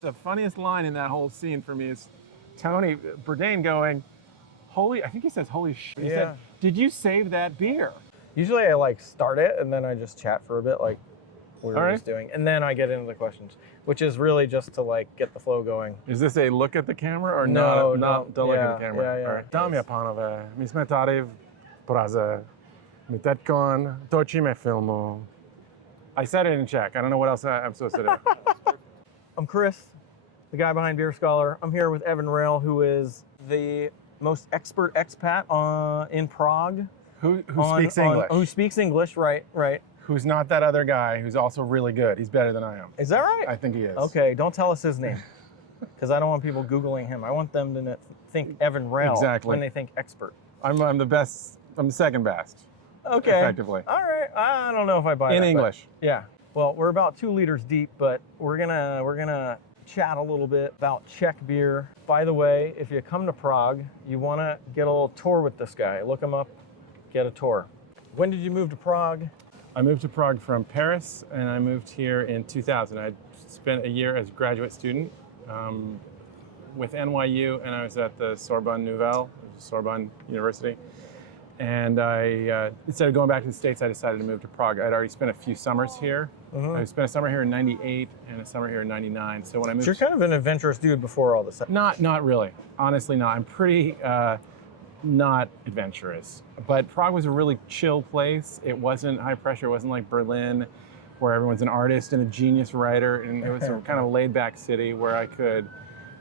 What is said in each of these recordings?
The funniest line in that whole scene for me is Tony Bourdain going, I think he says, holy shit. He said, did you save that beer? Usually I like start it and then I just chat for a bit like we were just doing. And then I get into the questions, which is really just to like get the flow going. Is this a look at the camera or no? Don't look at the camera. Yeah. All right. Dámy a pánové, my jsme tady v Praze. My teďkon točíme filmu. I said it in Czech. I don't know what else I'm supposed to do. I'm Chris, the guy behind Beer Scholar. I'm here with Evan Rail, who is the most expert expat in Prague. Who speaks English. Who speaks English, right. Who's not that other guy who's also really good. He's better than I am. Is that right? I think he is. Okay, don't tell us his name, because I don't want people Googling him. I want them to think Evan Rail when they think expert. I'm the best, I'm the second best. Okay. Effectively. All right, I don't know if I buy in that. English. Yeah. Well, we're about 2 liters deep, but we're gonna chat a little bit about Czech beer. By the way, if you come to Prague, you want to get a little tour with this guy. Look him up, get a tour. When did you move to Prague? I moved to Prague from Paris, and I moved here in 2000. I spent a year as a graduate student with NYU, and I was at the Sorbonne Nouvelle, Sorbonne University. And I, instead of going back to the States, I decided to move to Prague. I'd already spent a few summers here. I spent a summer here in '98 and a summer here in '99. So when I moved, So you're kind of an adventurous dude before all this. Not really. Honestly, not. I'm pretty not adventurous. But Prague was a really chill place. It wasn't high pressure. It wasn't like Berlin, where everyone's an artist and a genius writer. And it was a kind of laid-back city where I could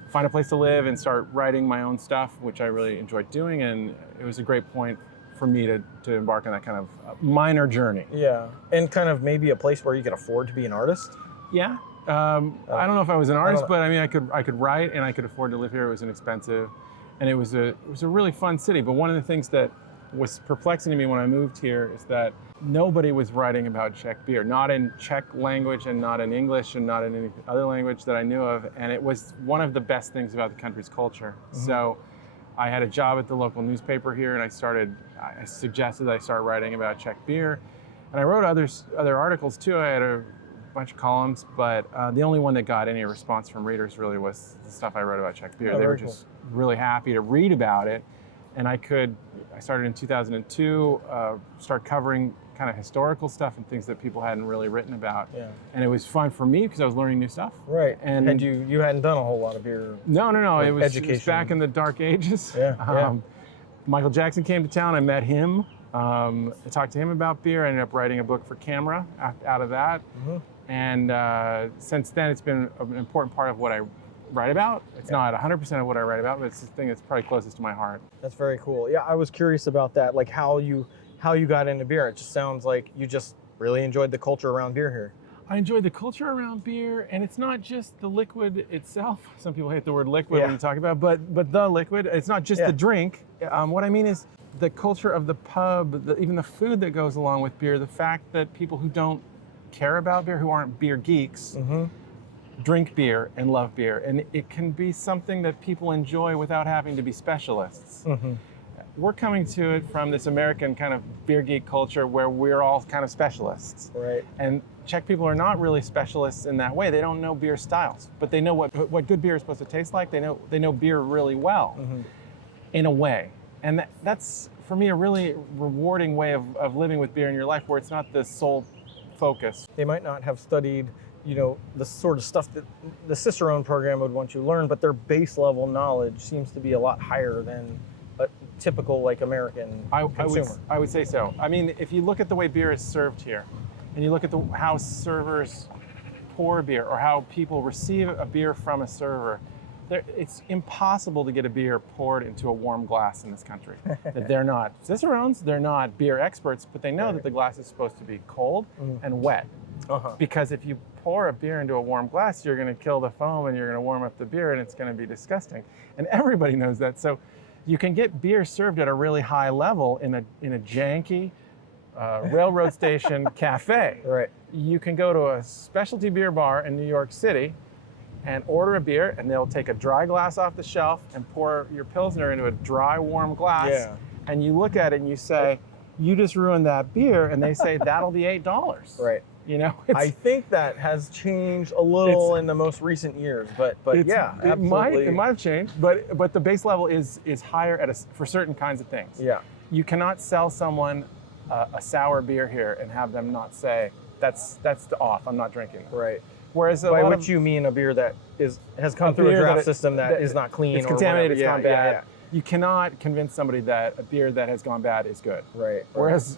find a place to live and start writing my own stuff, which I really enjoyed doing. And it was a great point for me to embark on that kind of minor journey. Yeah, and kind of maybe a place where you could afford to be an artist. Yeah, I don't know if I was an artist, but I mean, I could write and I could afford to live here. It was inexpensive, and it was a really fun city. But one of the things that was perplexing to me when I moved here is that nobody was writing about Czech beer, not in Czech language and not in English and not in any other language that I knew of. And it was one of the best things about the country's culture. So I had a job at the local newspaper here, and I suggested that I start writing about Czech beer. And I wrote other articles too. I had a bunch of columns, but the only one that got any response from readers really was the stuff I wrote about Czech beer. They were just really happy to read about it. And I started in 2002, start covering kind of historical stuff and things that people hadn't really written about. Yeah. And it was fun for me because I was learning new stuff. Right. And you hadn't done a whole lot of beer. No. It was back in the dark ages. Yeah. Michael Jackson came to town. I met him. I talked to him about beer. I ended up writing a book for camera out of that. And since then, it's been an important part of what I write about. It's not 100% of what I write about, but it's the thing that's probably closest to my heart. That's very cool. Yeah, I was curious about that, like how you got into beer. It just sounds like you just really enjoyed the culture around beer here. I enjoyed the culture around beer, and it's not just the liquid itself. Some people hate the word liquid when you talk about, but the liquid. It's not just the drink. What I mean is the culture of the pub, even the food that goes along with beer. The fact that people who don't care about beer, who aren't beer geeks, drink beer and love beer, and it can be something that people enjoy without having to be specialists. We're coming to it from this American kind of beer geek culture where we're all kind of specialists. Right. And Czech people are not really specialists in that way. They don't know beer styles, but they know what good beer is supposed to taste like. They know beer really well, in a way. And that's, for me, a really rewarding way of living with beer in your life where it's not the sole focus. They might not have studied, the sort of stuff that the Cicerone program would want you to learn, but their base level knowledge seems to be a lot higher than a typical American consumer. I would say so. I mean, if you look at the way beer is served here, and you look at how servers pour beer or how people receive a beer from a server, it's impossible to get a beer poured into a warm glass in this country. That they're not Cicerones, they're not beer experts, but they know that the glass is supposed to be cold and wet. Because if you pour a beer into a warm glass, you're going to kill the foam and you're going to warm up the beer, and it's going to be disgusting. And everybody knows that. So you can get beer served at a really high level in a janky railroad station cafe. Right. You can go to a specialty beer bar in New York City and order a beer, and they'll take a dry glass off the shelf and pour your Pilsner into a dry, warm glass. Yeah. And you look at it and you say, you just ruined that beer, and they say, that'll be $8. Right. You know, I think that has changed a little in the most recent years, but yeah, it might have changed, but the base level is higher for certain kinds of things. Yeah. You cannot sell someone a sour beer here and have them not say that's off. I'm not drinking. Right. Whereas by which you mean a beer that has come through a draft system that is not clean. It's contaminated. It's gone bad. Yeah. You cannot convince somebody that a beer that has gone bad is good. Right. Whereas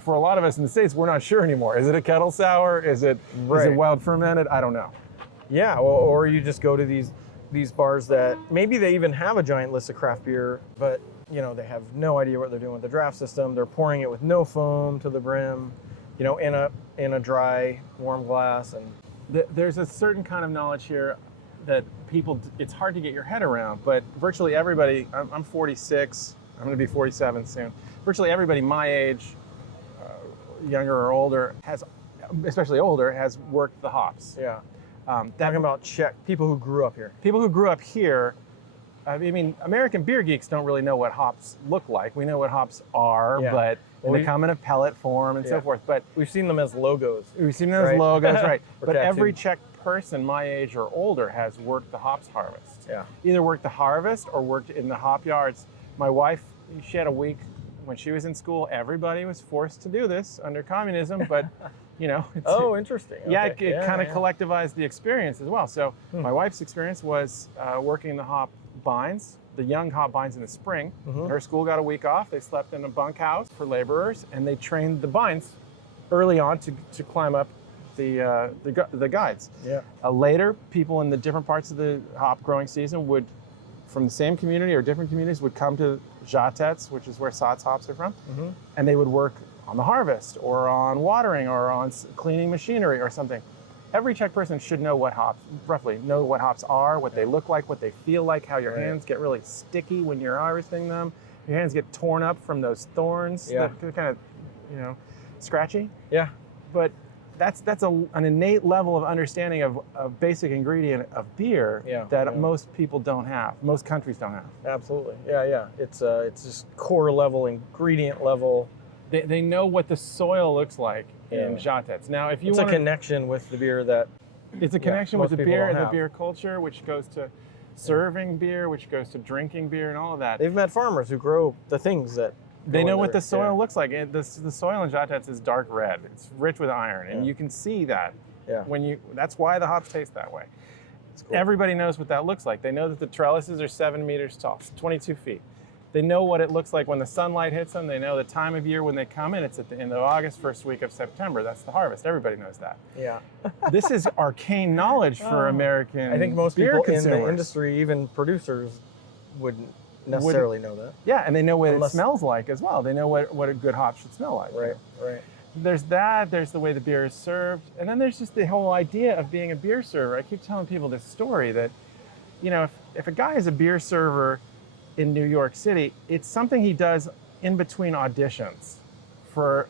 for a lot of us in the States, we're not sure anymore. Is it a kettle sour? Is it wild fermented? I don't know. Yeah, or you just go to these bars that maybe they even have a giant list of craft beer, but you know they have no idea what they're doing with the draft system. They're pouring it with no foam to the brim, you know, in a dry, warm glass. And there's a certain kind of knowledge here that it's hard to get your head around. But virtually everybody, I'm 46. I'm going to be 47 soon. Virtually everybody my age, younger or older, especially older, has worked the hops. Yeah. Talking about Czech people who grew up here. People who grew up here. I mean, American beer geeks don't really know what hops look like. We know what hops are, but they come in a pellet form and so forth. But we've seen them as logos. We've seen them as logos, right? But tattooed. Every Czech person my age or older has worked the hops harvest. Yeah. Either worked the harvest or worked in the hop yards. My wife, she had a week when she was in school. Everybody was forced to do this under communism, but you know. Interesting. Yeah, Okay. it kind of collectivized the experience as well. So my wife's experience was working the hop binds, the young hop binds in the spring. Her school got a week off. They slept in a bunkhouse for laborers, and they trained the binds early on to climb up the guides. Yeah. Later, people in the different parts of the hop growing season would, from the same community or different communities, would come to Žatec, which is where Sats hops are from, and they would work on the harvest or on watering or on cleaning machinery or something. Every Czech person should know roughly know what hops are, what they look like, what they feel like, how your hands get really sticky when you're harvesting them. Your hands get torn up from those thorns that are kind of, you know, scratchy. Yeah. But that's an innate level of understanding of basic ingredient of beer that most people don't have, most countries don't have. Absolutely. Yeah. It's just core level, ingredient level. They know what the soil looks like in Žatec. Now, if you it's a connection with the beer that it's a connection with the beer and the have. beer culture, which goes to serving beer, which goes to drinking beer, and all of that. They've met farmers who grow the things that they know what the soil looks like. The soil in Žatec is dark red. It's rich with iron, and you can see that that's why the hops taste that way. Cool. Everybody knows what that looks like. They know that the trellises are 7 meters tall, 22 feet. They know what it looks like when the sunlight hits them. They know the time of year when they come in. It's at the end of August, first week of September. That's the harvest. Everybody knows that. Yeah. This is arcane knowledge for American I think most beer people consumers. in the industry, even producers, wouldn't necessarily know that. Yeah, and they know what it smells like as well. They know what a good hop should smell like. Right. There's that. There's the way the beer is served. And then there's just the whole idea of being a beer server. I keep telling people this story that, you know, if a guy is a beer server in New York City, it's something he does in between auditions for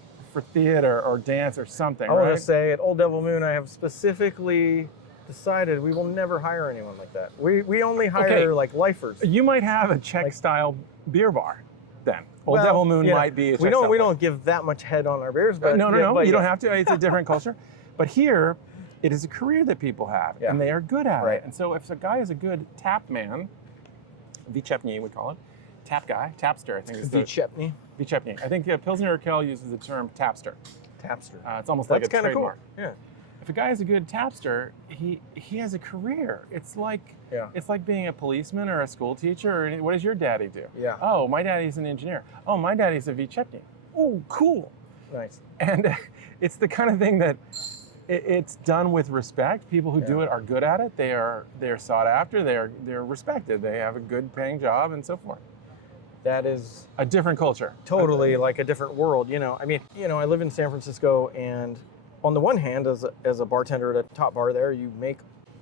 theater or dance or something. I want to say at Old Devil Moon, I have specifically decided we will never hire anyone like that. We only hire like lifers. You might have a Czech style beer bar then. Old Devil Moon might be a Czech style we don't give that much head on our beers, but no, you don't have to. It's a different culture. But here, it is a career that people have, and they are good at it. And so if a guy is a good tap man, Vychepny, we call it. Tap guy, tapster, I think is the... Vychepny. I think Pilsner Urquell uses the term tapster. It's almost like a trademark. Cool. Yeah. If a guy is a good tapster, he has a career. It's like being a policeman or a school teacher. Or what does your daddy do? Yeah. Oh, my daddy's an engineer. Oh, my daddy's a Vychepny. Oh, cool. Nice. And it's the kind of thing that it's done with respect. People who do it are good at it. They're sought after. They're respected. They have a good paying job and so forth. That is a different culture. Totally like a different world. You know, I mean, I live in San Francisco, and on the one hand, as a bartender at a top bar there, you make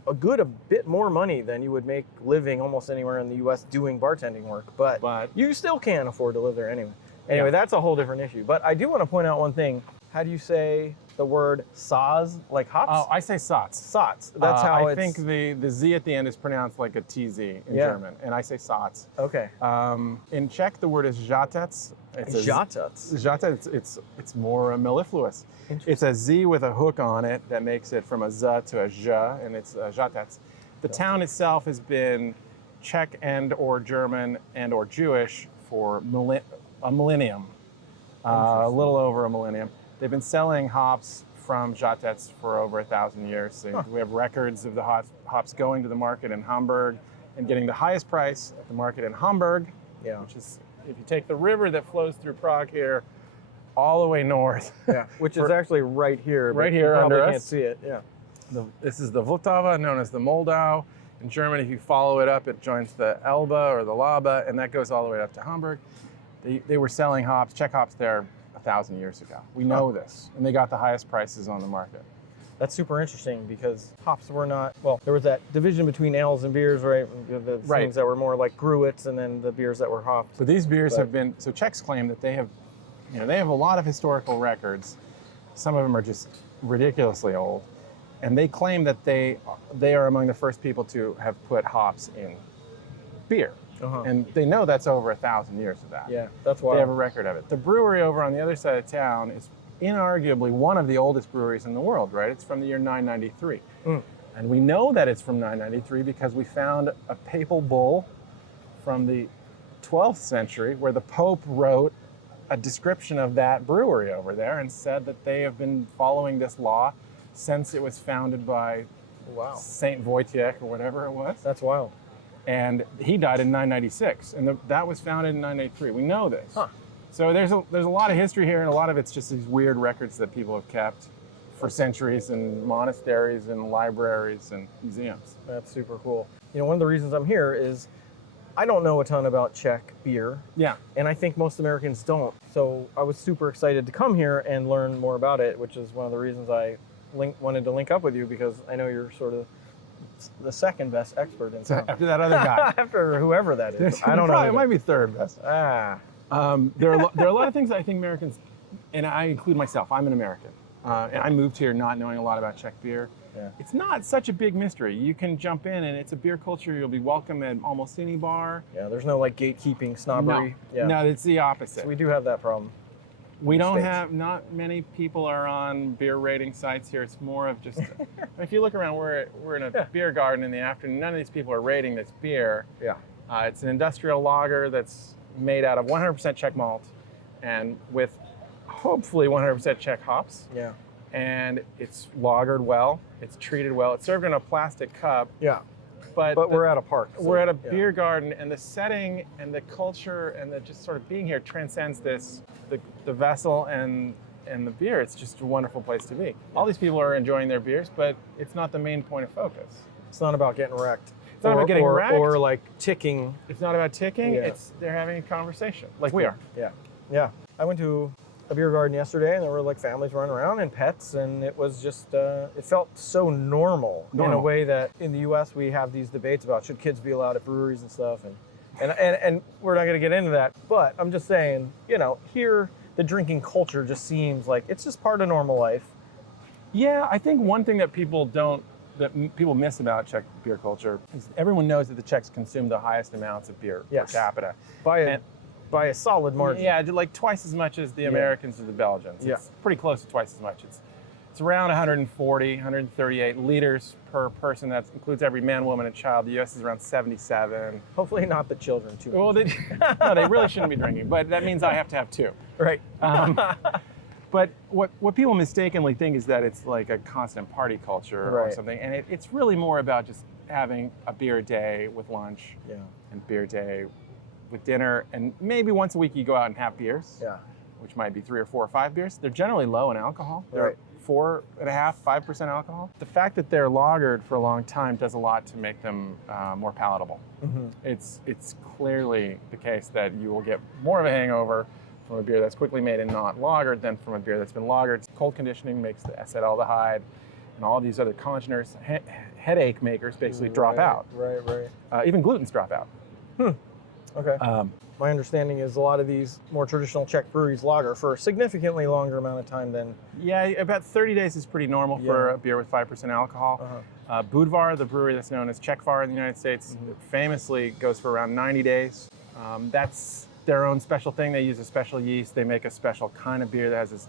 a bit more money than you would make living almost anywhere in the U.S. doing bartending work. But you still can't afford to live there anyway. Anyway, that's a whole different issue. But I do want to point out one thing. How do you say the word Saz, like hops? Oh, I say Satz. Satz. That's how I it's... think the Z at the end is pronounced like a TZ in Yeah. German, and I say Satz. Okay. In Czech, the word is žatec. Žatec. Žatec, it's more mellifluous. It's a Z with a hook on it that makes it from a Z to a Ž, and it's žatec. The town itself has been Czech and or German and or Jewish for a millennium, a little over a millennium. They've been selling hops from Žatec for over 1,000 years. So we have records of the hops going to the market in Hamburg and getting the highest price at the market in Hamburg, which is, if you take the river that flows through Prague here, all the way north. Yeah, which is actually right here. Right but here you under probably us. can't see it, yeah. This is the Vltava, known as the Moldau. In Germany, if you follow it up, it joins the Elbe or the Labe, and that goes all the way up to Hamburg. They were selling hops, Czech hops there 1,000 years ago. We know this, and they got the highest prices on the market. That's super interesting because hops were not, well, there was that division between ales and beers, right? The things that were more like gruits and then the beers that were hopped. So these beers have been, so Czechs claim that they have a lot of historical records. Some of them are just ridiculously old. And they claim that they are among the first people to have put hops in beer. And they know that's over 1,000 years of that. Yeah, that's why. They have a record of it. The brewery over on the other side of town is inarguably one of the oldest breweries in the world, right? It's from the year 993. And we know that it's from 993 because we found a papal bull from the 12th century where the Pope wrote a description of that brewery over there and said that they have been following this law since it was founded by Saint Wojciech or whatever it was. That's wild. And he died in 996, and that was founded in 993. We know this. So there's a lot of history here, and a lot of it's just these weird records that people have kept for centuries in monasteries and libraries and museums. That's super cool. You know, one of the reasons I'm here is I don't know a ton about Czech beer. Yeah. And I think most Americans don't. So I was super excited to come here and learn more about it, which is one of the reasons I wanted to link up with you, because I know you're sort of the second best expert in town. After that other guy. After whoever that is. I don't know. It might be third best. There are a lot of things that I think Americans, and I include myself, I'm an American. And I moved here not knowing a lot about Czech beer. Yeah. It's not such a big mystery. You can jump in and it's a beer culture. You'll be welcome at almost any bar. Yeah, there's no like gatekeeping snobbery. No, it's the opposite. So we do have that problem. We don't have, not many people are on beer rating sites here. It's more of just, if you look around, we're in a beer garden in the afternoon. None of these people are rating this beer. Yeah. It's an industrial lager that's made out of 100% Czech malt and with hopefully 100% Czech hops. Yeah. And it's lagered well. It's treated well. It's served in a plastic cup. Yeah. But we're at a park. So, we're at a beer garden, and the setting and the culture and the just sort of being here transcends this, the vessel and the beer. It's just a wonderful place to be. Yeah. All these people are enjoying their beers, but it's not the main point of focus. It's not about getting wrecked. It's not about getting wrecked. Or like ticking. It's not about ticking. Yeah. They're having a conversation, like we are. Yeah. Yeah. I went to a beer garden yesterday, and there were like families running around and pets, and it was just, it felt so normal in a way that in the U.S. we have these debates about should kids be allowed at breweries and stuff, and we're not going to get into that, but I'm just saying, you know, here the drinking culture just seems like it's just part of normal life. Yeah, I think one thing that people miss about Czech beer culture is everyone knows that the Czechs consume the highest amounts of beer per capita. By a solid margin. Yeah, like twice as much as the Americans or the Belgians. Yeah. It's pretty close to twice as much. It's around 140, 138 liters per person. That includes every man, woman, and child. The U.S. is around 77. Hopefully not the children too much. Well, no, they really shouldn't be drinking, but that means I have to have two. Right. But what people mistakenly think is that it's like a constant party culture or something, and it's really more about just having a beer a day with lunch and beer a day with dinner, and maybe once a week you go out and have beers, which might be 3 or 4 or 5 beers. They're generally low in alcohol. They're 4.5%, 5% alcohol. The fact that they're lagered for a long time does a lot to make them more palatable. Mm-hmm. It's clearly the case that you will get more of a hangover from a beer that's quickly made and not lagered than from a beer that's been lagered. Cold conditioning makes the acetaldehyde and all these other congeners, headache makers basically drop out. Right. Even glutens drop out. Okay. My understanding is a lot of these more traditional Czech breweries lager for a significantly longer amount of time than. Yeah, about 30 days is pretty normal for a beer with 5% alcohol. Budvar, the brewery that's known as Czechvar in the United States, famously goes for around 90 days. That's their own special thing. They use a special yeast. They make a special kind of beer that has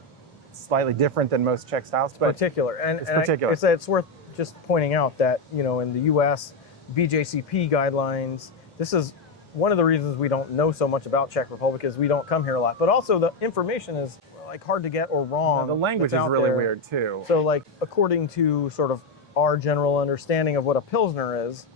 slightly different than most Czech styles. But particular. It's particular. It's worth just pointing out that, in the U.S., BJCP guidelines, this is one of the reasons we don't know so much about Czech Republic is we don't come here a lot. But also the information is like hard to get or wrong. The language is really weird too. So like according to sort of our general understanding of what a Pilsner is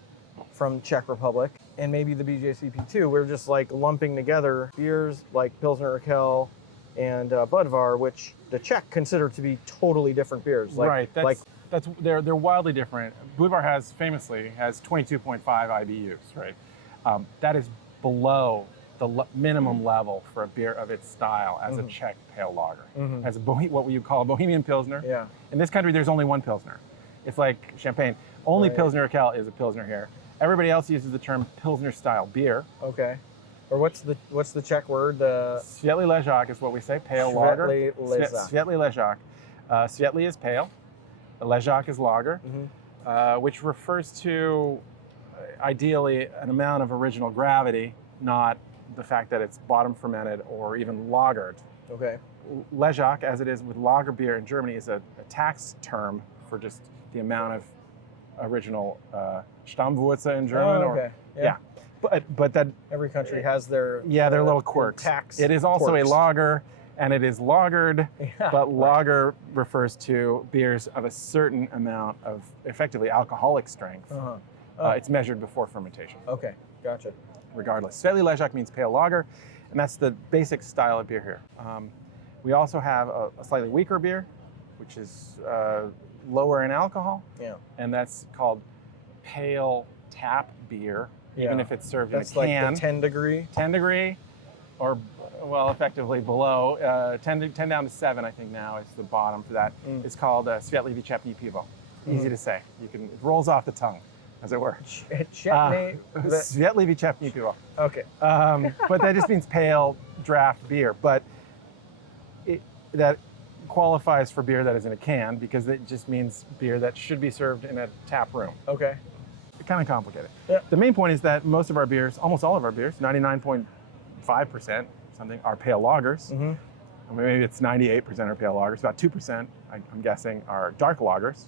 from Czech Republic and maybe the BJCP too, we're just like lumping together beers like Pilsner Urquell and Budvar, which the Czech consider to be totally different beers. Right. They're wildly different. Budvar famously has 22.5 IBUs, right? That is below the minimum level for a beer of its style as a Czech pale lager. As what you call a Bohemian Pilsner. Yeah. In this country, there's only one Pilsner. It's like champagne. Only Pilsner Urquell is a Pilsner here. Everybody else uses the term Pilsner style beer. Okay. Or what's the Czech word? Světlý ležák is what we say, pale lager. Světlý ležák. Světlý is pale. Ležák is lager, which refers to ideally an amount of original gravity, not the fact that it's bottom fermented or even lagered. Okay. Ležák, as it is with lager beer in Germany, is a tax term for just the amount of original Stammwurzel in German. Oh, okay. Yeah. But that every country has their their little quirks. Tax. It is also quirks. a lager, and it is lagered, but lager refers to beers of a certain amount of effectively alcoholic strength. It's measured before fermentation. Okay, gotcha. Regardless, Světlý ležák means pale lager, and that's the basic style of beer here. We also have a slightly weaker beer, which is lower in alcohol, and that's called pale tap beer, even if it's served in a can. That's like the 10 degree? 10 degree, or, well, effectively below. 10 down to 7, I think now, is the bottom for that. It's called Světlý vyčepní pivo. Easy to say. It rolls off the tongue, as it were. Světlý vyčepní pivo. Okay. But that just means pale draft beer. But that qualifies for beer that is in a can because it just means beer that should be served in a tap room. Okay. Kind of complicated. Yeah. The main point is that most of our beers, almost all of our beers, 99.5% something, are pale lagers. Or maybe it's 98% are pale lagers. About 2%, I'm guessing, are dark lagers.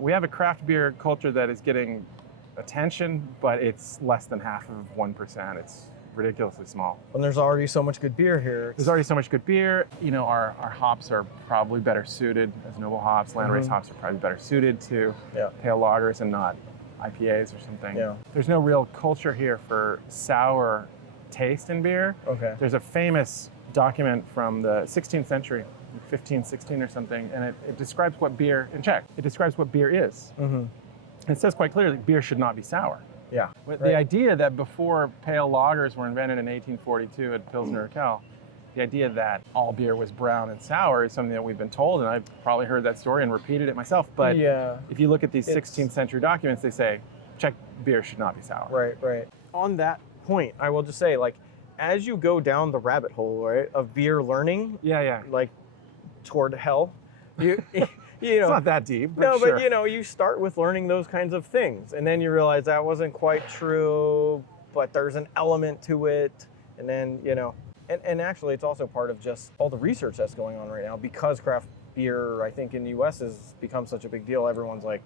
We have a craft beer culture that is getting attention, but it's less than half of 1%. It's ridiculously small. And there's already so much good beer here. There's already so much good beer. Our hops are probably better suited as noble hops. Landrace hops are probably better suited to pale lagers and not IPAs or something. Yeah. There's no real culture here for sour taste in beer. Okay. There's a famous document from the 16th century, 1516 or something, and it describes what beer, in Czech, it describes what beer is. And it says quite clearly beer should not be sour. Yeah. The idea that before pale lagers were invented in 1842 at Pilsner Urquell, the idea that all beer was brown and sour is something that we've been told, and I've probably heard that story and repeated it myself. But if you look at these 16th century documents, they say Czech beer should not be sour. Right. On that point, I will just say, like, as you go down the rabbit hole, right, of beer learning, like toward hell, it's not that deep. But no, sure. but you start with learning those kinds of things, and then you realize that wasn't quite true, but there's an element to it, and then and actually it's also part of just all the research that's going on right now because craft beer, I think, in the U.S. has become such a big deal. Everyone's like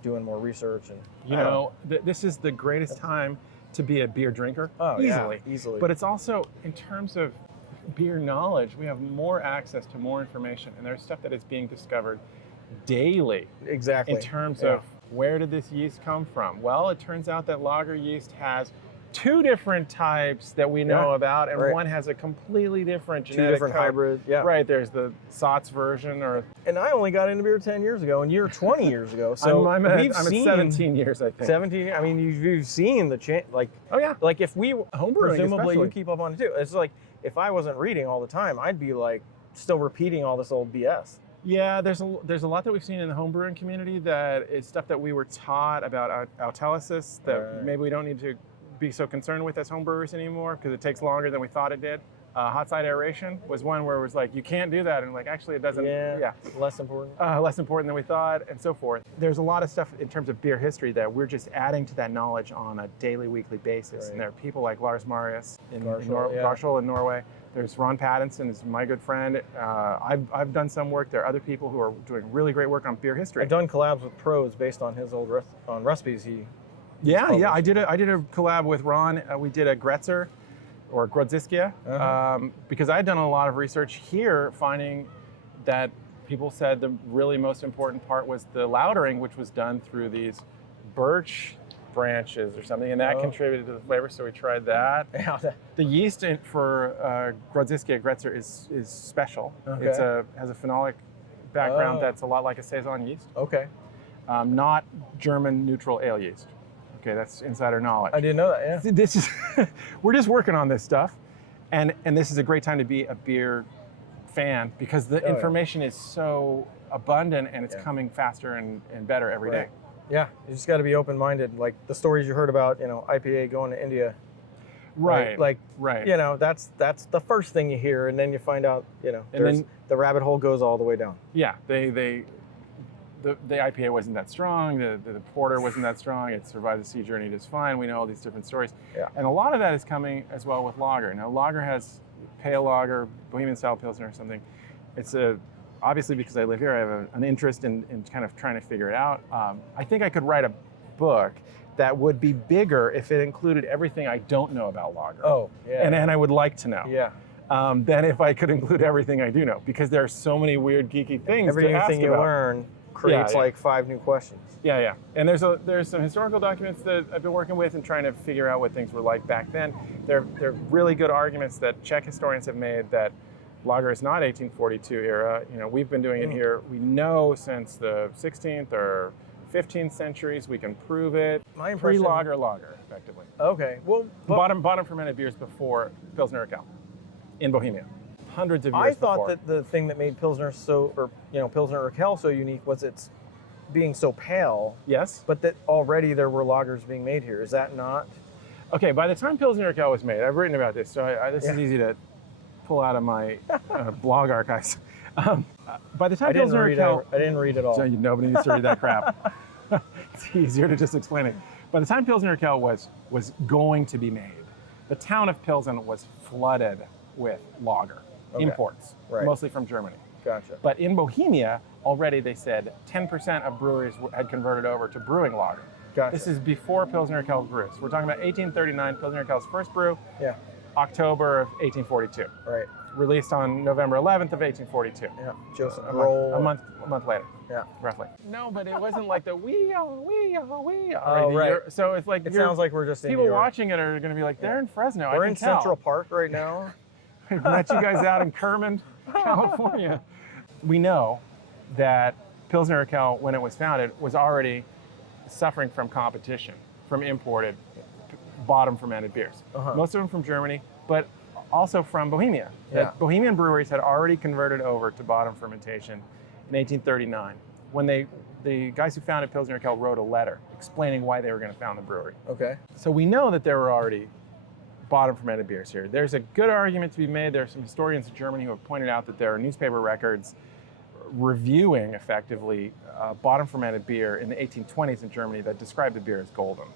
doing more research, and this is the greatest time to be a beer drinker. Easily. But it's also, in terms of beer knowledge, we have more access to more information, and there's stuff that is being discovered daily. Exactly. In terms of where did this yeast come from? Well, it turns out that lager yeast has 2 different types that we know about, and one has a completely different genetic 2 different hybrids. Yeah. Right. There's the Satz version, and I only got into beer 10 years ago, and you're 20 years ago. So I'm at 17 years, I think. 17. I mean, you've seen the change. Like, like if we homebrewing, presumably especially. you keep up on it too. It's like if I wasn't reading all the time, I'd be like still repeating all this old BS. Yeah, there's a lot that we've seen in the homebrewing community that is stuff that we were taught about autolysis that maybe we don't need to be so concerned with as homebrewers anymore because it takes longer than we thought it did. Hot side aeration was one where it was like, you can't do that. And like, actually it doesn't. Yeah. Less important. Less important than we thought, and so forth. There's a lot of stuff in terms of beer history that we're just adding to that knowledge on a daily, weekly basis. Right. And there are people like Lars Marius in Garshol, Garshol in Norway. There's Ron Pattinson, is my good friend. I've done some work. There are other people who are doing really great work on beer history. I've done collabs with pros based on his old on recipes Yeah. I did a collab with Ron. We did a Gretzer, or Grodziskia, because I had done a lot of research here, finding that people said the really most important part was the lautering, which was done through these birch branches or something, and that contributed to the flavor. So we tried that. The yeast for Grodziskia Gretzer is special. Okay. It has a phenolic background that's a lot like a Saison yeast. Okay. Not German neutral ale yeast. Okay, that's insider knowledge. I didn't know that. Yeah. This is we're just working on this stuff, and this is a great time to be a beer fan because the information is so abundant and it's coming faster and better every day. Yeah, you just got to be open-minded. Like the stories you heard about, IPA going to India. Right. Like, right. That's the first thing you hear, and then you find out, and then the rabbit hole goes all the way down. Yeah, the IPA wasn't that strong, the porter wasn't that strong, it survived the sea journey just fine. We know all these different stories. Yeah. And a lot of that is coming as well with lager. Now, lager has pale lager, Bohemian style Pilsner or something. It's obviously because I live here, I have an interest in kind of trying to figure it out. I think I could write a book that would be bigger if it included everything I don't know about lager. Oh, yeah. And I would like to know. Yeah. Than if I could include everything I do know, because there are so many weird, geeky things Every to new ask thing you about. learn creates like 5 new questions. Yeah. And there's some historical documents that I've been working with and trying to figure out what things were like back then. They're really good arguments that Czech historians have made that lager is not 1842 era. We've been doing it here. We know since the 16th or 15th centuries. We can prove it. My impression. Pre-lager, effectively. Okay. Well, bottom fermented beers before Pilsner Urquell in Bohemia. Hundreds of years I thought before. that the thing that made Pilsner Pilsner Urquell so unique was its being so pale. Yes. But that already there were lagers being made here. Is that not? Okay, by the time Pilsner Urquell was made, I've written about this, so this is easy to pull out of my blog archives. By the time Pilsner Urquell... I didn't read it all. So nobody needs to read that crap. It's easier to just explain it. By the time Pilsner Urquell was going to be made, the town of Pilsen was flooded with lager imports, mostly from Germany. Gotcha. But in Bohemia, already they said 10% of breweries had converted over to brewing lager. Gotcha. This is before Pilsner Urquell brews. We're talking about 1839, Pilsner Urquell's first brew. Yeah. October of 1842. Right. Released on November 11th of 1842. Yeah. Joseph a month later. Yeah. Roughly. No, but it wasn't like the we are. Oh, right. So it's like it sounds like we're just in people New York. watching it are going to be like, they're in Fresno. We're I can in tell. Central Park right now. I met you guys out in Kerman, California. We know that Pilsner Urquell, when it was founded, was already suffering from competition from imported bottom fermented beers. Most of them from Germany, but also from Bohemia. Bohemian breweries had already converted over to bottom fermentation in 1839 when the guys who founded Pilsner Urquell wrote a letter explaining why they were going to found the brewery. Okay. So we know that there were already bottom fermented beers here. There's a good argument to be made. There are some historians in Germany who have pointed out that there are newspaper records reviewing effectively bottom fermented beer in the 1820s in Germany that describe the beer as golden.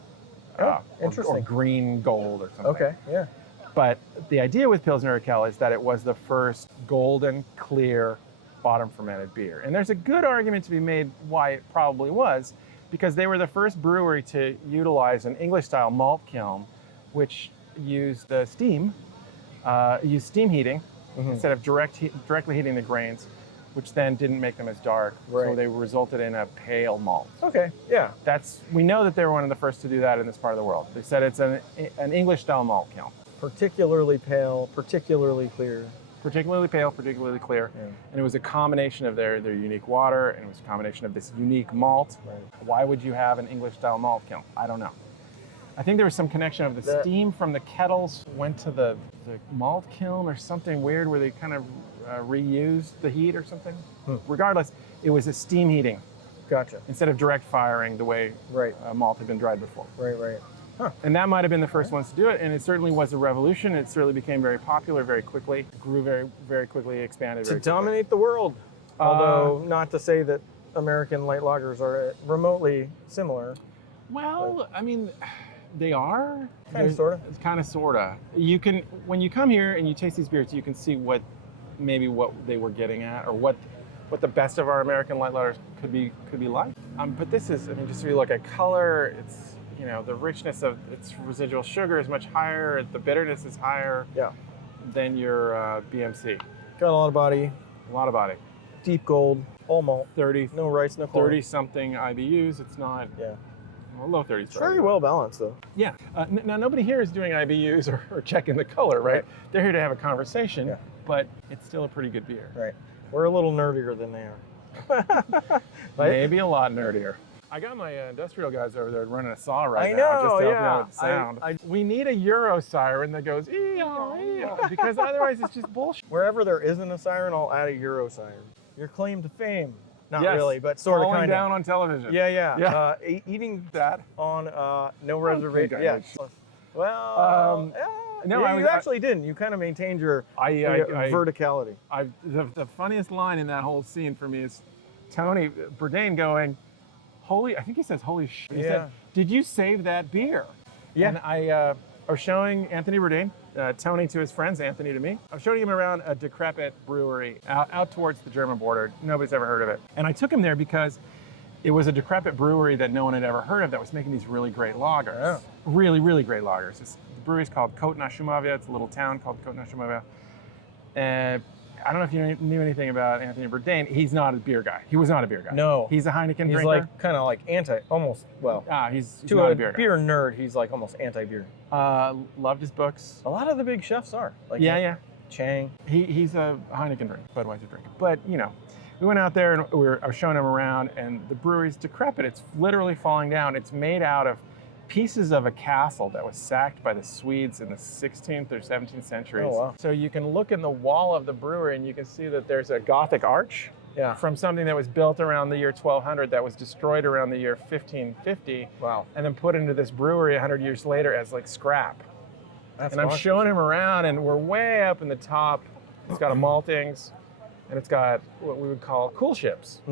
Interesting. Or green gold or something. Okay, yeah. But the idea with Pilsner Urquell is that it was the first golden, clear, bottom fermented beer. And there's a good argument to be made why it probably was, because they were the first brewery to utilize an English-style malt kiln, which used steam heating instead of directly heating the grains, which then didn't make them as dark. So they resulted in a pale malt. Okay, yeah. We know that they were one of the first to do that in this part of the world. They said it's an English-style malt kiln. Particularly pale, particularly clear. Particularly pale, particularly clear. Yeah. And it was a combination of their unique water, and it was a combination of this unique malt. Right. Why would you have an English-style malt kiln? I don't know. I think there was some connection of the steam from the kettles went to the malt kiln or something weird where they kind of reused the heat or something. Regardless, it was a steam heating. Gotcha. Instead of direct firing the way malt had been dried before. Right. And that might have been the first ones to do it, and it certainly was a revolution. It certainly became very popular very quickly, grew very, very quickly, expanded very quickly. Dominate the world. Although, not to say that American light lagers are remotely similar. Well, I mean, they are. Kind of, sort of. It's kind of, sort of. You can, when you come here and you taste these beers, you can see what they were getting at, or what the best of our American light lagers could be like. But this is, I mean, just if you look at color, it's, you know, the richness of its residual sugar is much higher. The bitterness is higher than your BMC. Got a lot of body. A lot of body. Deep gold, all malt. 30. No rice, no corn. 30 something IBUs. It's not. Yeah. Well, low 30s. It's very well balanced, though. Yeah. Now, nobody here is doing IBUs or checking the color, right? They're here to have a conversation, but it's still a pretty good beer. Right. We're a little nerdier than they are. Maybe a lot nerdier. I got my industrial guys over there running a saw right I now know, just to help you yeah. out with the sound. We need a Euro siren that goes ee-yaw, because otherwise it's just bullshit. Wherever there isn't a siren, I'll add a Euro siren. Your claim to fame. Not Yes. really, but sort of, Falling kind of. down on television. Yeah. Eating that on no reservation. Yeah. Well, no, you actually didn't. You kind of maintained your verticality. The funniest line in that whole scene for me is Tony Bourdain going, I think he says, holy shit. He said, did you save that beer? Yeah. And I was showing Anthony Bourdain, Tony to his friends, Anthony to me. I was showing him around a decrepit brewery out towards the German border. Nobody's ever heard of it. And I took him there because it was a decrepit brewery that no one had ever heard of that was making these really great lagers. Oh. Really, really great lagers. The brewery's called Kot na Shumavě. It's a little town called Kot na Shumavě. And I don't know if you knew anything about Anthony Bourdain. He's not a beer guy. He was not a beer guy. No. He's a Heineken drinker. He's like kind of like he's he's to not a a beer guy. beer nerd, he's like almost anti-beer. Loved his books. A lot of the big chefs are. Like Chang. He's a Heineken drinker, Budweiser drinker. But, you know, we went out there and I was showing him around, and the brewery's decrepit. It's literally falling down. It's made out of pieces of a castle that was sacked by the Swedes in the 16th or 17th centuries. Oh, wow. So you can look in the wall of the brewery and you can see that there's a Gothic arch from something that was built around the year 1200 that was destroyed around the year 1550. Wow. And then put into this brewery 100 years later as like scrap. And I'm showing him around, and we're way up in the top. It's got a maltings, and it's got what we would call cool ships.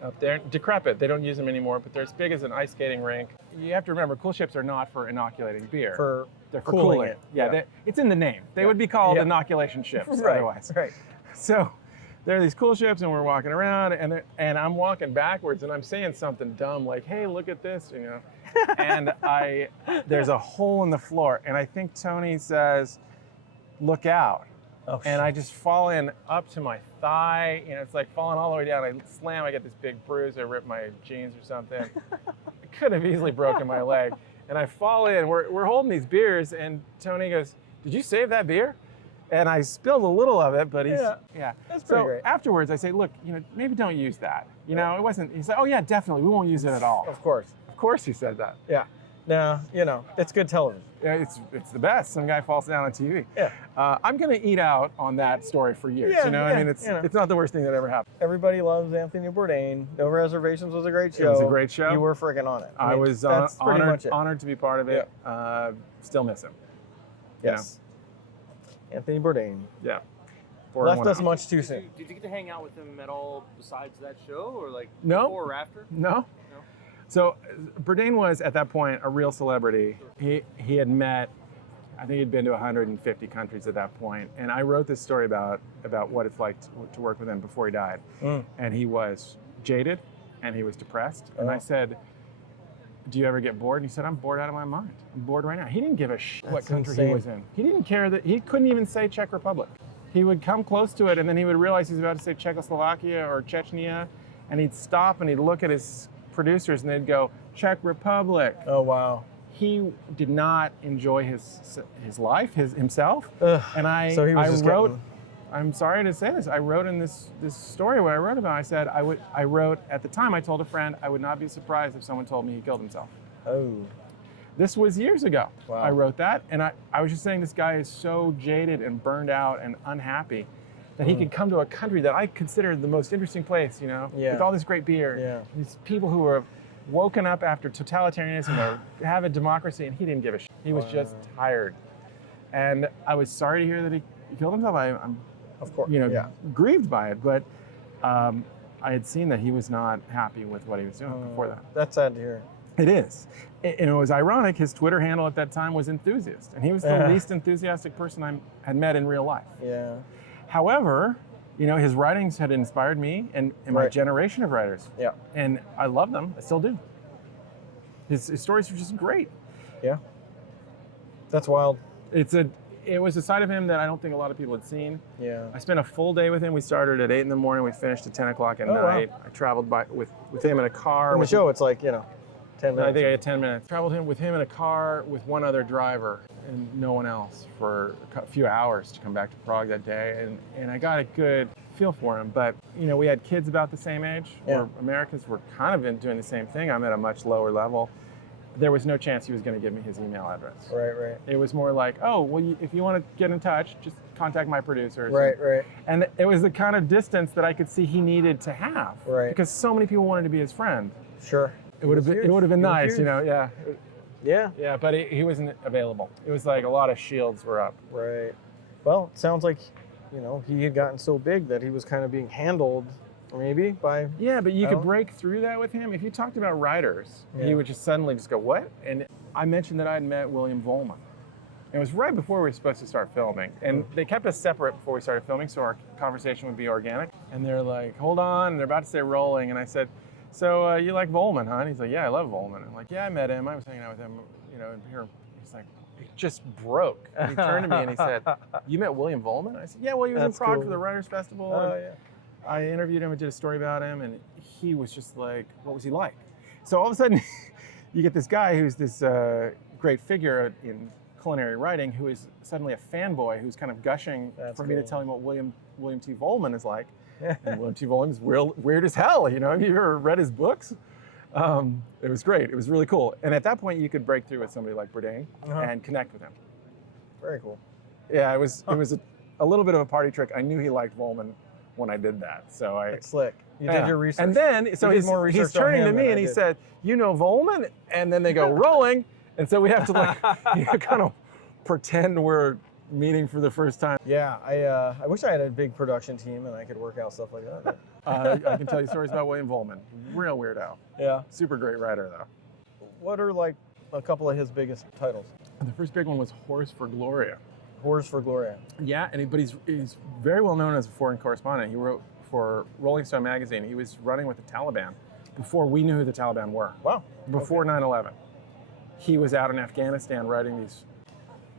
Up there, decrepit. They don't use them anymore, but they're as big as an ice skating rink. You have to remember, cool ships are not for inoculating beer. They're for cooling it. Yeah. It's in the name. They would be called inoculation ships otherwise. Right. So there are these cool ships, and we're walking around, and I'm walking backwards, and I'm saying something dumb like, "Hey, look at this," you know. And there's a hole in the floor, and I think Tony says, "Look out." Oh, and I just fall in up to my thigh. You know, it's like falling all the way down. I slam, I get this big bruise. I rip my jeans or something. I could have easily broken my leg. And I fall in. We're holding these beers, and Tony goes, "Did you save that beer?" And I spilled a little of it, but that's pretty great. Afterwards, I say, "Look, you know, maybe don't use that. You know, it wasn't." He said, "Oh yeah, definitely. We won't use it at all." Of course. Of course, he said that. Yeah. No, you know, it's good television. Yeah, it's the best. Some guy falls down on TV. Yeah. I'm gonna eat out on that story for years. You know, I mean, it's not the worst thing that ever happened. Everybody loves Anthony Bourdain. No Reservations was a great show. It was a great show. You were freaking on it. I was that's pretty much it. honored to be part of it. Still miss him. Yes. You know? Anthony Bourdain. Yeah. Left us much too soon. Did you get to hang out with him at all besides that show, or like before or after? No. So Bourdain was, at that point, a real celebrity. He had met, I think he'd been to 150 countries at that point. And I wrote this story about what it's like to work with him before he died. And he was jaded, and he was depressed. And I said, "Do you ever get bored?" And he said, "I'm bored out of my mind. I'm bored right now." He didn't give a shit what country he was in. He didn't care that he couldn't even say Czech Republic. He would come close to it, and then he would realize he was about to say Czechoslovakia or Chechnya, and he'd stop and he'd look at his producers and they'd go, "Czech Republic." Oh, wow. He did not enjoy his life, himself. And I wrote, I'm sorry to say this, I wrote in this story what I wrote about. I said, I wrote, at the time I told a friend, I would not be surprised if someone told me he killed himself. Oh. This was years ago. Wow. I wrote that, and I was just saying this guy is so jaded and burned out and unhappy that he could come to a country that I consider the most interesting place, you know, with all this great beer. These people who are woken up after totalitarianism or have a democracy, and he didn't give a shit. He was just tired. And I was sorry to hear that he killed himself. I'm Of course. grieved by it, but I had seen that he was not happy with what he was doing before that. That's sad to hear. It is. And it was ironic, his Twitter handle at that time was enthusiast, and he was the least enthusiastic person I had met in real life. Yeah. However, his writings had inspired me and my generation of writers. Yeah. And I love them. I still do. His stories are just great. Yeah. That's wild. It was a side of him that I don't think a lot of people had seen. Yeah. I spent a full day with him. We started at 8 in the morning. We finished at 10 o'clock at night. Wow. I traveled with him in a car. In the show, it's like, 10 minutes. I think I had 10 minutes. Traveled with him in a car with one other driver and no one else for a few hours to come back to Prague that day. And I got a good feel for him. But, we had kids about the same age. Yeah. Or Americans were kind of doing the same thing. I'm at a much lower level. There was no chance he was going to give me his email address. Right. It was more like, oh, well, if you want to get in touch, just contact my producers. Right. And it was the kind of distance that I could see he needed to have. Right. Because so many people wanted to be his friend. Sure. It would have been nice, yeah. Yeah. Yeah, but he wasn't available. It was like a lot of shields were up. Right. Well, it sounds like, he had gotten so big that he was kind of being handled maybe by... Yeah, but you could break through that with him. If you talked about writers, he would just suddenly just go, what? And I mentioned that I had met William Vollmann. It was right before we were supposed to start filming. And they kept us separate before we started filming, so our conversation would be organic. And they're like, hold on, and they're about to say rolling. And I said, so you like Vollmann, huh? And he's like, yeah, I love Vollmann. I'm like, yeah, I met him. I was hanging out with him, and here. He's like, it just broke. And he turned to me and he said, you met William Vollmann? I said, yeah, well, he was in Prague for the Writers' Festival. Oh, yeah. I interviewed him and did a story about him, and he was just like, what was he like? So all of a sudden, you get this guy who's this great figure in culinary writing who is suddenly a fanboy who's kind of gushing me to tell him what William T. Vollmann is like. And William T. Vollmann is weird as hell, Have you ever read his books? It was great. It was really cool. And at that point, you could break through with somebody like Bourdain and connect with him. Very cool. Yeah, it was a little bit of a party trick. I knew he liked Vollmann when I did that. So That's slick. You did your research. And then, so he's turning to me and he said, you know Vollmann? And then they go, rolling. And so we have to kind of pretend we're meeting for the first time. Yeah, I wish I had a big production team and I could work out stuff like that. I can tell you stories about William Vollmann. Real weirdo. Yeah. Super great writer, though. What are like a couple of his biggest titles? The first big one was Horse for Gloria. Horse for Gloria. Yeah, but he's very well known as a foreign correspondent. He wrote for Rolling Stone magazine. He was running with the Taliban before we knew who the Taliban were. Wow. Before 9/11. He was out in Afghanistan writing these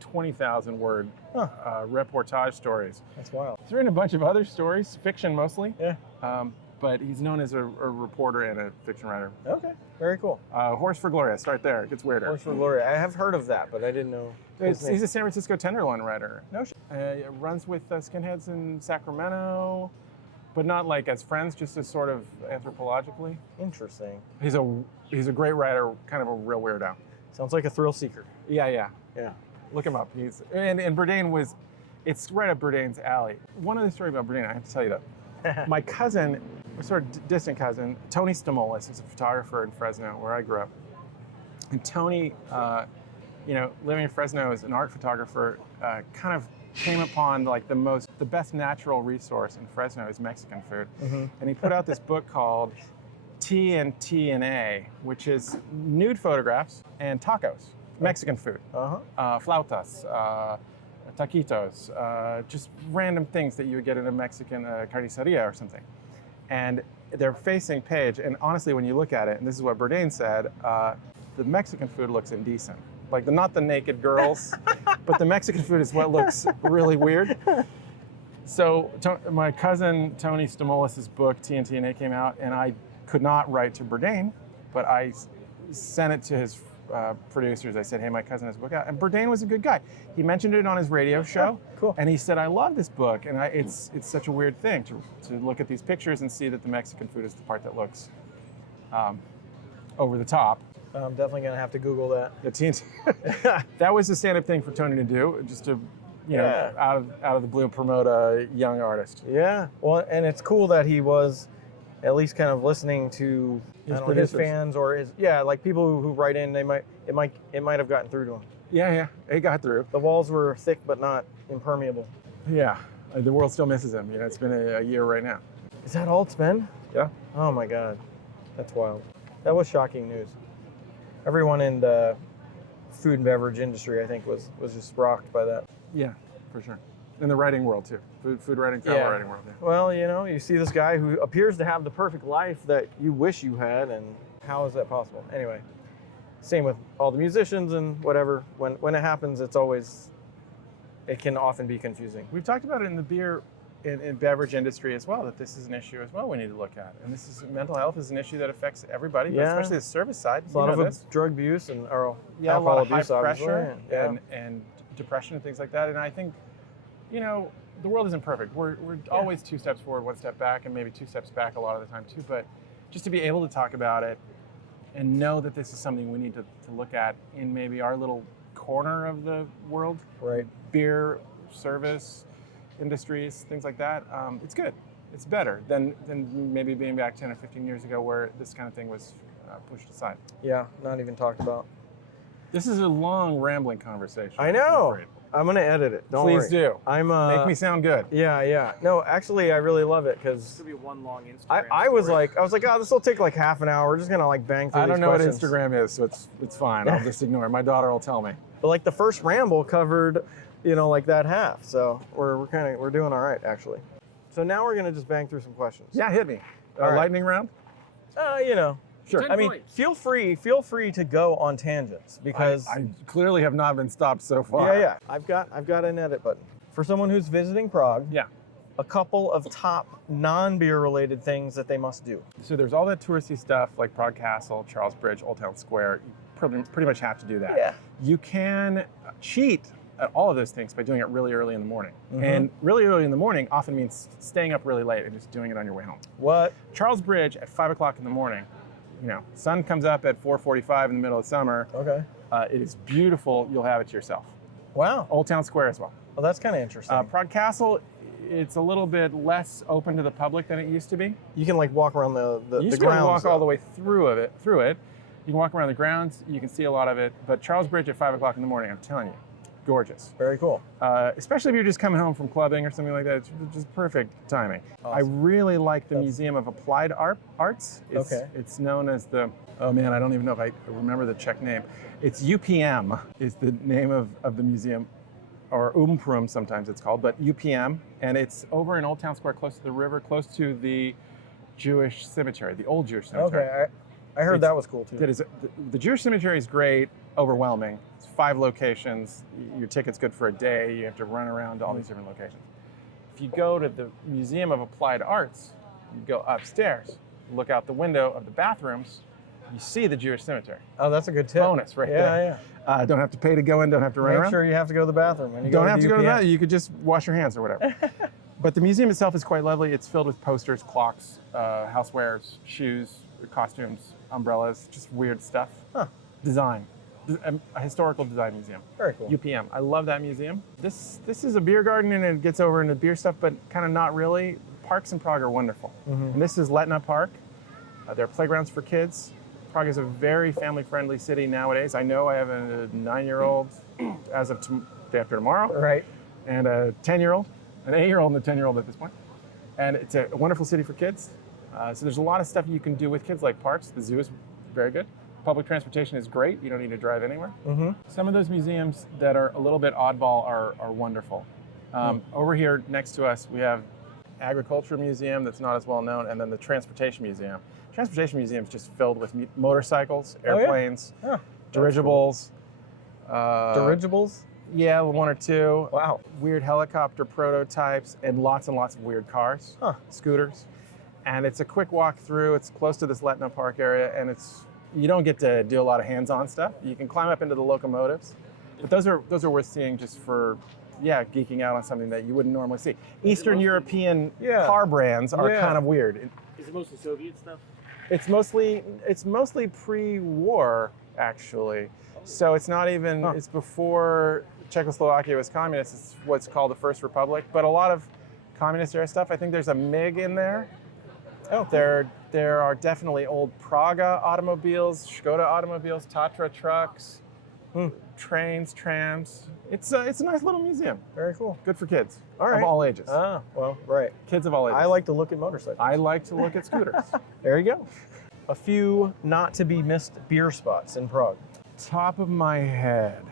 20,000 word reportage stories. That's wild. He's written a bunch of other stories, fiction mostly. Yeah. But he's known as a reporter and a fiction writer. Okay, very cool. Horse for Gloria, start there. It gets weirder. Horse for Gloria. I have heard of that, but I didn't know. He's a San Francisco Tenderloin writer. No shit. Runs with skinheads in Sacramento, but not like as friends, just as sort of anthropologically. Interesting. He's a great writer, kind of a real weirdo. Sounds like a thrill seeker. Yeah. Yeah. Look him up. And Bourdain it's right up Bourdain's alley. One other story about Bourdain, I have to tell you though. My cousin, sort of distant cousin, Tony Stamolis, is a photographer in Fresno, where I grew up. And Tony, living in Fresno as an art photographer, kind of came upon like the best natural resource in Fresno is Mexican food. Mm-hmm. And he put out this book called T&A, which is nude photographs and tacos, Mexican food, flautas, taquitos, just random things that you would get in a Mexican carniceria or something. And they're facing page, and honestly, when you look at it, and this is what Bourdain said, the Mexican food looks indecent. Like, not the naked girls, but the Mexican food is what looks really weird. So my cousin Tony Stamolis' book, T&A, came out, and I could not write to Bourdain, but I sent it to his producers. I said, hey, my cousin has a book out. And Bourdain was a good guy. He mentioned it on his radio show. Oh, cool. And he said, I love this book. And it's such a weird thing to look at these pictures and see that the Mexican food is the part that looks over the top. I'm definitely going to have to Google that. The TNT. That was the stand-up thing for Tony to do, just to, out of the blue promote a young artist. Yeah. Well, and it's cool that he was at least kind of listening to his fans or like people who write in. It might have gotten through to him. Yeah, it got through. The walls were thick but not impermeable. Yeah, the world still misses him. It's been a year right now. Is that all it's been? Yeah. Oh my God, that's wild. That was shocking news. Everyone in the food and beverage industry, I think, was just rocked by that. Yeah, for sure. In the writing world too. Food writing, travel writing world. Yeah. Well, you see this guy who appears to have the perfect life that you wish you had, and how is that possible? Anyway, same with all the musicians and whatever. When it happens, it can often be confusing. We've talked about it in the beer in beverage industry as well, that this is an issue as well we need to look at. And mental health is an issue that affects everybody, but especially the service side. A lot of drug abuse and a alcohol lot of abuse, high pressure obviously. and depression and things like that. And I think, the world isn't perfect. We're always 2 steps forward, 1 step back, and maybe 2 steps back a lot of the time too. But just to be able to talk about it and know that this is something we need to look at in maybe our little corner of the world, right? Beer, service, industries, things like that. It's good. It's better than maybe being back 10 or 15 years ago where this kind of thing was pushed aside. Yeah, not even talked about. This is a long, rambling conversation. I know. I'm going to edit it. Don't worry. Please do. Make me sound good. Yeah. No, actually, I really love it because This could be one long Instagram. I was like, oh, this will take like half an hour. We're just going to bang through I these don't know questions. what Instagram is, so it's fine. I'll just ignore it. My daughter will tell me. But the first ramble covered, that half. So we're doing all right, actually. So now we're going to just bang through some questions. Yeah, hit me. All right. Lightning round? Sure. 10 I mean, points. feel free to go on tangents because I clearly have not been stopped so far. Yeah. I've got an edit button. For someone who's visiting Prague, a couple of top non-beer related things that they must do. So there's all that touristy stuff like Prague Castle, Charles Bridge, Old Town Square. You pretty much have to do that. Yeah. You can cheat at all of those things by doing it really early in the morning. Mm-hmm. And really early in the morning often means staying up really late and just doing it on your way home. What? Charles Bridge at 5 o'clock in the morning, sun comes up at 4:45 in the middle of summer. Okay. It is beautiful. You'll have it to yourself. Wow. Old Town Square as well. Well, that's kind of interesting. Prague Castle, it's a little bit less open to the public than it used to be. You can walk around the You used to grounds. walk all the way through it. You can walk around the grounds. You can see a lot of it. But Charles Bridge at 5 o'clock in the morning, I'm telling you, gorgeous. Very cool. Especially if you're just coming home from clubbing or something like that. It's just perfect timing. Awesome. I really like the Museum of Applied Arts. It's known as the, oh man, I don't even know if I remember the Czech name. It's UPM is the name of the museum, or Umprum sometimes it's called, but UPM. And it's over in Old Town Square, close to the river, close to the Jewish cemetery, the old Jewish cemetery. Okay, I heard that was cool too. The Jewish cemetery is great, overwhelming. It's 5 locations. Your ticket's good for a day. You have to run around to all these different locations. If you go to the Museum of Applied Arts, you go upstairs, look out the window of the bathrooms, you see the Jewish cemetery. Oh, that's a good tip. Bonus right there. Yeah. Don't have to pay to go in, don't have to run around. Make sure you have to go to the bathroom. When you Don't have to go to UPM. that. You could just wash your hands or whatever. But the museum itself is quite lovely. It's filled with posters, clocks, housewares, shoes, costumes, umbrellas, just weird stuff. Huh. Design. A historical design museum. Very cool. UPM. I love that museum. This is a beer garden and it gets over into beer stuff, but kind of not really. Parks in Prague are wonderful. Mm-hmm. And this is Letna Park. There are playgrounds for kids. Prague is a very family-friendly city nowadays. I know I have a 9-year-old as of day after tomorrow. Right. And a 10-year-old, an 8-year-old and a 10-year-old at this point. And it's a wonderful city for kids. So there's a lot of stuff you can do with kids, like parks. The zoo is very good. Public transportation is great. You don't need to drive anywhere. Mm-hmm. Some of those museums that are a little bit oddball are wonderful. Over here next to us, we have Agriculture Museum that's not as well known, and then the Transportation Museum. Transportation Museum is just filled with motorcycles, airplanes, dirigibles. Dirigibles? Yeah, 1 or 2. Wow. Weird helicopter prototypes and lots of weird cars, scooters. And it's a quick walk through. It's close to this Letna Park area, and you don't get to do a lot of hands-on stuff. You can climb up into the locomotives, but those are worth seeing just for geeking out on something that you wouldn't normally see. Eastern European car brands are kind of weird. Is it mostly Soviet stuff? It's mostly pre-war actually. So it's not even it's before Czechoslovakia was communist. It's what's called the First Republic, but a lot of communist era stuff. I think there's a MiG in there. Oh, There are definitely old Praga automobiles, Skoda automobiles, Tatra trucks, trains, trams. It's a nice little museum. Very cool. Good for kids All right. of all ages. Ah, well, right. Kids of all ages. I like to look at motorcycles. I like to look at scooters. There you go. A few not to be missed beer spots in Prague. Top of my head,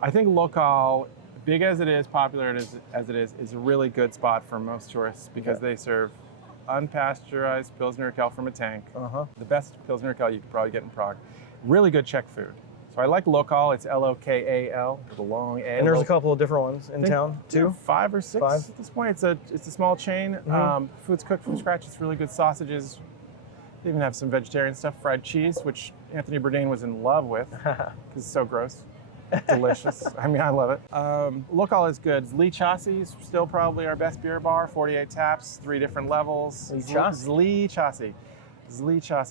I think Lokal, big as it is, popular as it is a really good spot for most tourists because they serve unpasteurized Pilsner Urquell from a tank. The best Pilsner Urquell you could probably get in Prague. Really good Czech food. So I like Lokal. It's Lokal with a long A. And there's a couple of different ones in town too. 5 or 6 5. at this point. It's a small chain. Food's cooked from scratch. It's really good sausages. They even have some vegetarian stuff, fried cheese, which Anthony Bourdain was in love with because it's so gross. Delicious. I mean, I love it. Lokal is good. Zli Chassis is still probably our best beer bar. 48 taps, 3 different levels. Zli Chassis.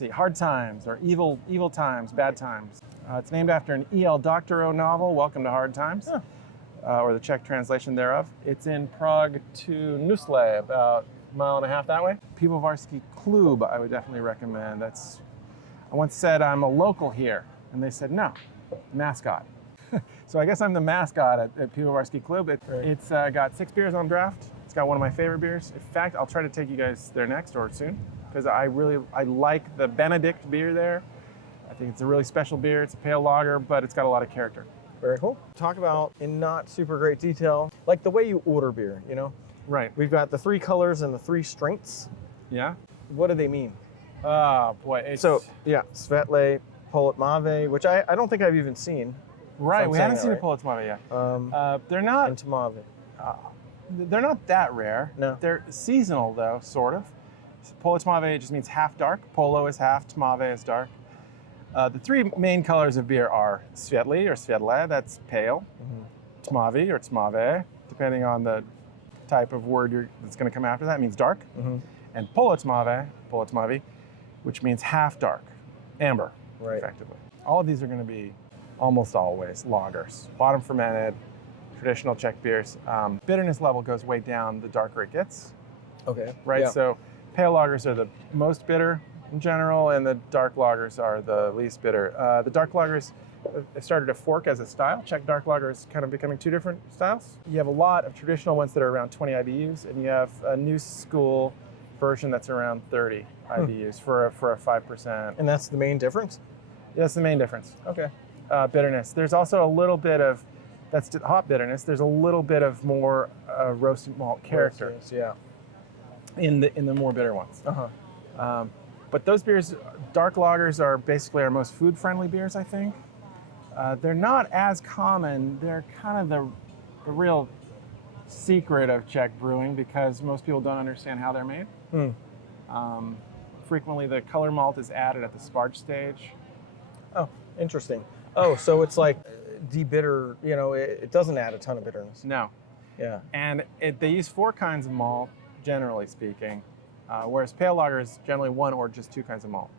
Hard times or evil times, bad times. It's named after an E.L. Doctorow novel, Welcome to Hard Times, or the Czech translation thereof. It's in Prague to Nusle, about a mile and a half that way. Pivovarsky Klub, I would definitely recommend. I once said I'm a local here, and they said no, mascot. So I guess I'm the mascot at Pivovarsky Klub. It's got 6 beers on draft. It's got one of my favorite beers. In fact, I'll try to take you guys there next or soon because I like the Benedict beer there. I think it's a really special beer. It's a pale lager, but it's got a lot of character. Very cool. Talk about in not super great detail, like the way you order beer, you know? Right. We've got the 3 colors and the 3 strengths. Yeah? What do they mean? Oh, boy. So, yeah, Svetlé, Polotmave, which I don't think I've even seen. Right, we haven't seen right. a Polotmave yet. They're And not that rare. No. They're seasonal, though, sort of. Polotmave just means half dark. Polo is half, Tmave is dark. The 3 main colors of beer are Svetli or Svetlé, that's pale, Tmavi or Tmave, depending on the type of word that's going to come after that, means dark, and Polotmave, which means half dark, amber, effectively. All of these are going to be almost always lagers, bottom fermented, traditional Czech beers. Bitterness level goes way down the darker it gets. Okay. Right, Yeah. so pale lagers are the most bitter in general, and the dark lagers are the least bitter. The dark lagers started to fork as a style. Czech dark lager is kind of becoming 2 different styles. You have a lot of traditional ones that are around 20 IBUs, and you have a new school version that's around 30 IBUs for a 5%. And that's the main difference? That's the main difference. Okay. Bitterness. There's also a little bit of, that's hop bitterness. There's a little bit of more roasted malt character Yeah. in the more bitter ones. But those beers, dark lagers, are basically our most food-friendly beers, I think. They're not as common. They're kind of the real secret of Czech brewing because most people don't understand how they're made. Frequently, the color malt is added at the sparge stage. Oh, interesting. Oh, so it's like debitter, you know, it doesn't add a ton of bitterness. No. Yeah. And they use 4 kinds of malt, generally speaking, whereas pale lagers generally 1 or just 2 kinds of malt.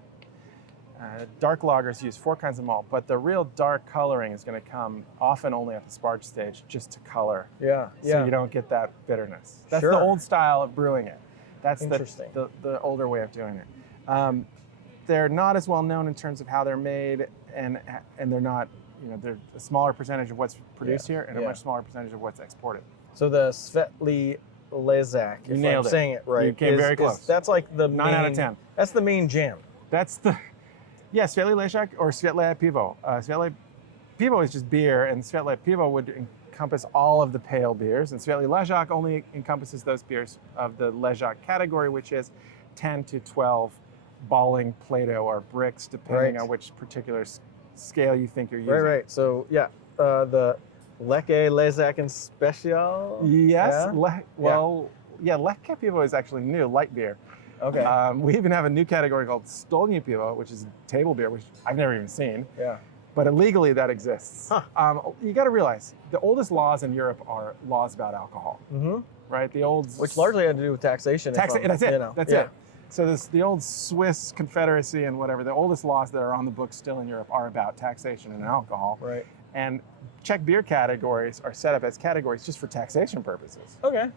Dark lagers use 4 kinds of malt, but the real dark coloring is going to come often only at the sparge stage just to color. Yeah. So you don't get that bitterness. That's Sure. the old style of brewing it. That's Interesting. the older way of doing it. They're not as well known in terms of how they're made, and they're not, you know, they're a smaller percentage of what's produced here and a much smaller percentage of what's exported. So the Svetli Lezak, if nailed I'm it. saying it right, You came very close. That's like the 9 out of 10. That's the main jam. That's the, Svetli Lezak or Svetlé Pivo. Svetlé Pivo is just beer, and Svetlé Pivo would encompass all of the pale beers, and Svetli Lezak only encompasses those beers of the Lezak category, which is 10 to 12 balling Play-Doh or bricks, depending on which particular scale you think you're using. Right. So the Leke Lezak and Special. Yes. Yeah? Lehké Pivo is actually new, light beer. Okay. We even have a new category called Stolní Pivo, which is table beer, which I've never even seen. Yeah. But illegally, that exists. You got to realize the oldest laws in Europe are laws about alcohol. Right. The old, which largely had to do with taxation. That's it. You know. That's it. So the old Swiss Confederacy and whatever, the oldest laws that are on the books still in Europe are about taxation and alcohol. Right. And Czech beer categories are set up as categories just for taxation purposes. Okay.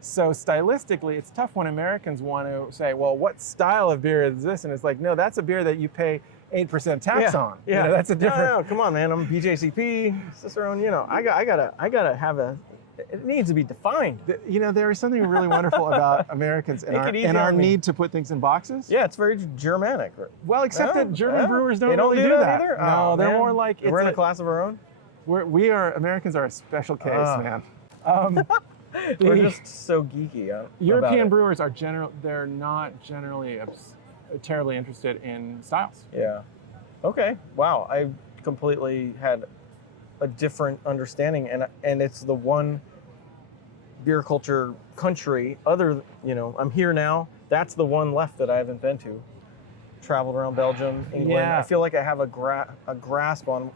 So stylistically, it's tough when Americans want to say, well, what style of beer is this? And it's like, no, that's a beer that you pay 8% tax on. Yeah, You know, that's a different. No, come on, man. I'm BJCP, Cicerone. You know, I gotta have a. It needs to be defined. You know, there is something really wonderful about Americans and Make it easy our on me. need to put things in boxes. Yeah, it's very Germanic. Well, except that German brewers don't They don't really do do that that. either? No, Oh, they're man. more like We're in a class of our own. Americans are a special case, man. We're just so geeky. European brewers are they're not generally terribly interested in styles. Yeah. Okay. Wow. I completely had a different understanding, and it's the one beer culture country I'm here now. That's the one left that I haven't been to. Traveled around Belgium, England. Yeah. I feel like I have a grasp on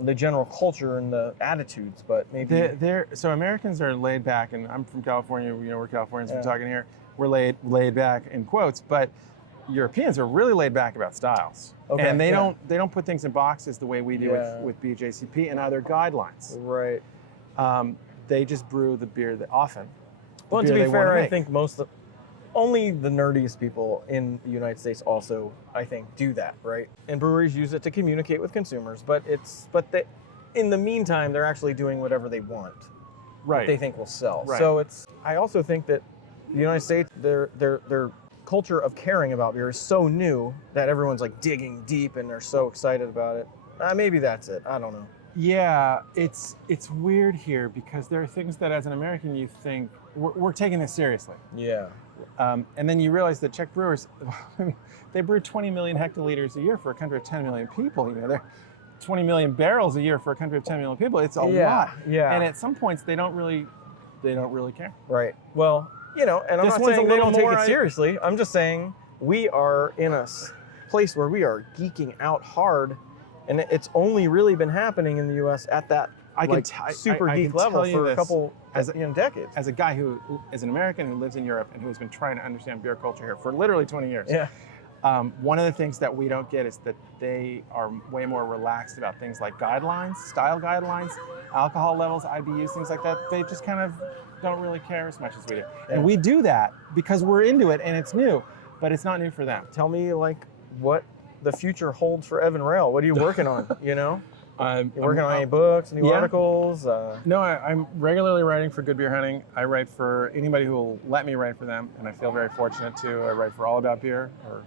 the general culture and the attitudes, but maybe So Americans are laid back, and I'm from California. You know, we're Californians. Yeah. We're talking here. We're laid back in quotes, but Europeans are really laid back about styles, and they don't put things in boxes the way we do with BJCP and other guidelines. Right. They just brew the beer that often. Well, to be fair, I think only the nerdiest people in the United States also, I think, do that, right? And breweries use it to communicate with consumers, but in the meantime, they're actually doing whatever they want, that they think will sell. Right. So I also think that the United States, their culture of caring about beer is so new that everyone's like digging deep and they're so excited about it. Maybe that's it. I don't know. Yeah, it's weird here because there are things that as an American you think we're taking this seriously. Yeah. And then you realize that Czech brewers, they brew 20 million hectoliters a year for a country of 10 million people. You know, they're 20 million barrels a year for a country of 10 million people. It's a lot. Yeah. And at some points they don't really care. Right. Well, and I'm This not one's saying a they little don't take more, it seriously. I'm just saying we are in a place where we are geeking out hard, and it's only really been happening in the U.S. at that super geek level for a couple decades. As a guy who is an American who lives in Europe and who has been trying to understand beer culture here for literally 20 years. Yeah. One of the things that we don't get is that they are way more relaxed about things like guidelines, style guidelines, alcohol levels, IBUs, things like that. They just kind of don't really care as much as we do. Yeah. And we do that because we're into it and it's new, but it's not new for them. Tell me what the future holds for Evan Rail. What are you working on? You working on any books, new articles? No, I'm regularly writing for Good Beer Hunting. I write for anybody who will let me write for them, and I feel very fortunate to. I write for All About Beer, or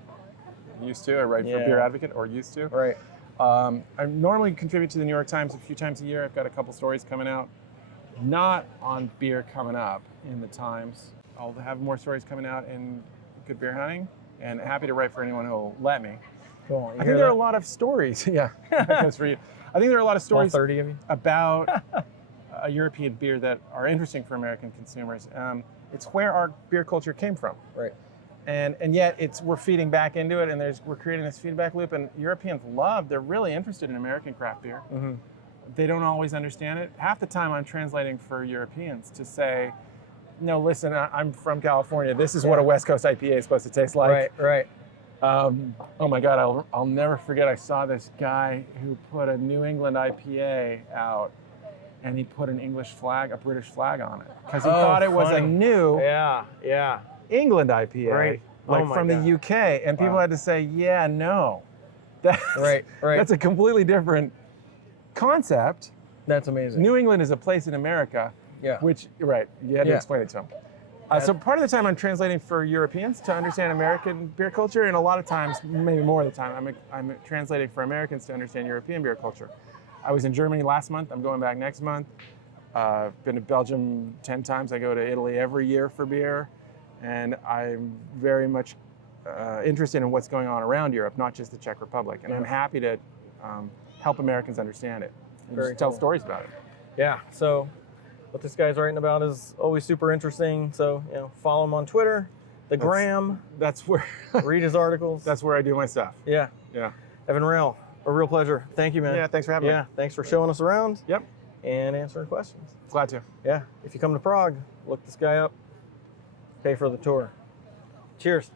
used to. I write for Beer Advocate, or used to. Right. I normally contribute to the New York Times a few times a year. I've got a couple stories coming out, not on beer coming up in the Times. I'll have more stories coming out in Good Beer Hunting, and happy to write for anyone who will let me. Cool. I think there are a lot of stories. Yeah, that goes for you. I think there are a lot of stories 30 of you? about a European beer that are interesting for American consumers. It's where our beer culture came from. Right. And yet we're feeding back into it, and we're creating this feedback loop, and Europeans they're really interested in American craft beer. Mm-hmm. They don't always understand it. Half the time I'm translating for Europeans to say, no, listen, I'm from California. This is what a West Coast IPA is supposed to taste like. Right. Oh my God, I'll never forget. I saw this guy who put a New England IPA out, and he put an English flag, a British flag on it, because he thought it was a new England IPA, from the UK, and people had to say, no, that's a completely different concept. That's amazing. New England is a place in America, you had to explain it to him. So part of the time I'm translating for Europeans to understand American beer culture, and a lot of times, maybe more of the time, I'm translating for Americans to understand European beer culture. I was in Germany last month. I'm going back next month. I've been to Belgium 10 times. I go to Italy every year for beer, and I'm very much interested in what's going on around Europe, not just the Czech Republic. And I'm happy to help Americans understand it and just tell stories about it. Yeah. So what this guy's writing about is always super interesting. So, follow him on Twitter, Gram. That's where read his articles. That's where I do my stuff. Yeah. Evan Rail, a real pleasure. Thank you, man. Yeah, thanks for having me. Yeah, thanks for showing us around. Yep. And answering questions. Glad to. Yeah. If you come to Prague, look this guy up. Pay for the tour. Cheers.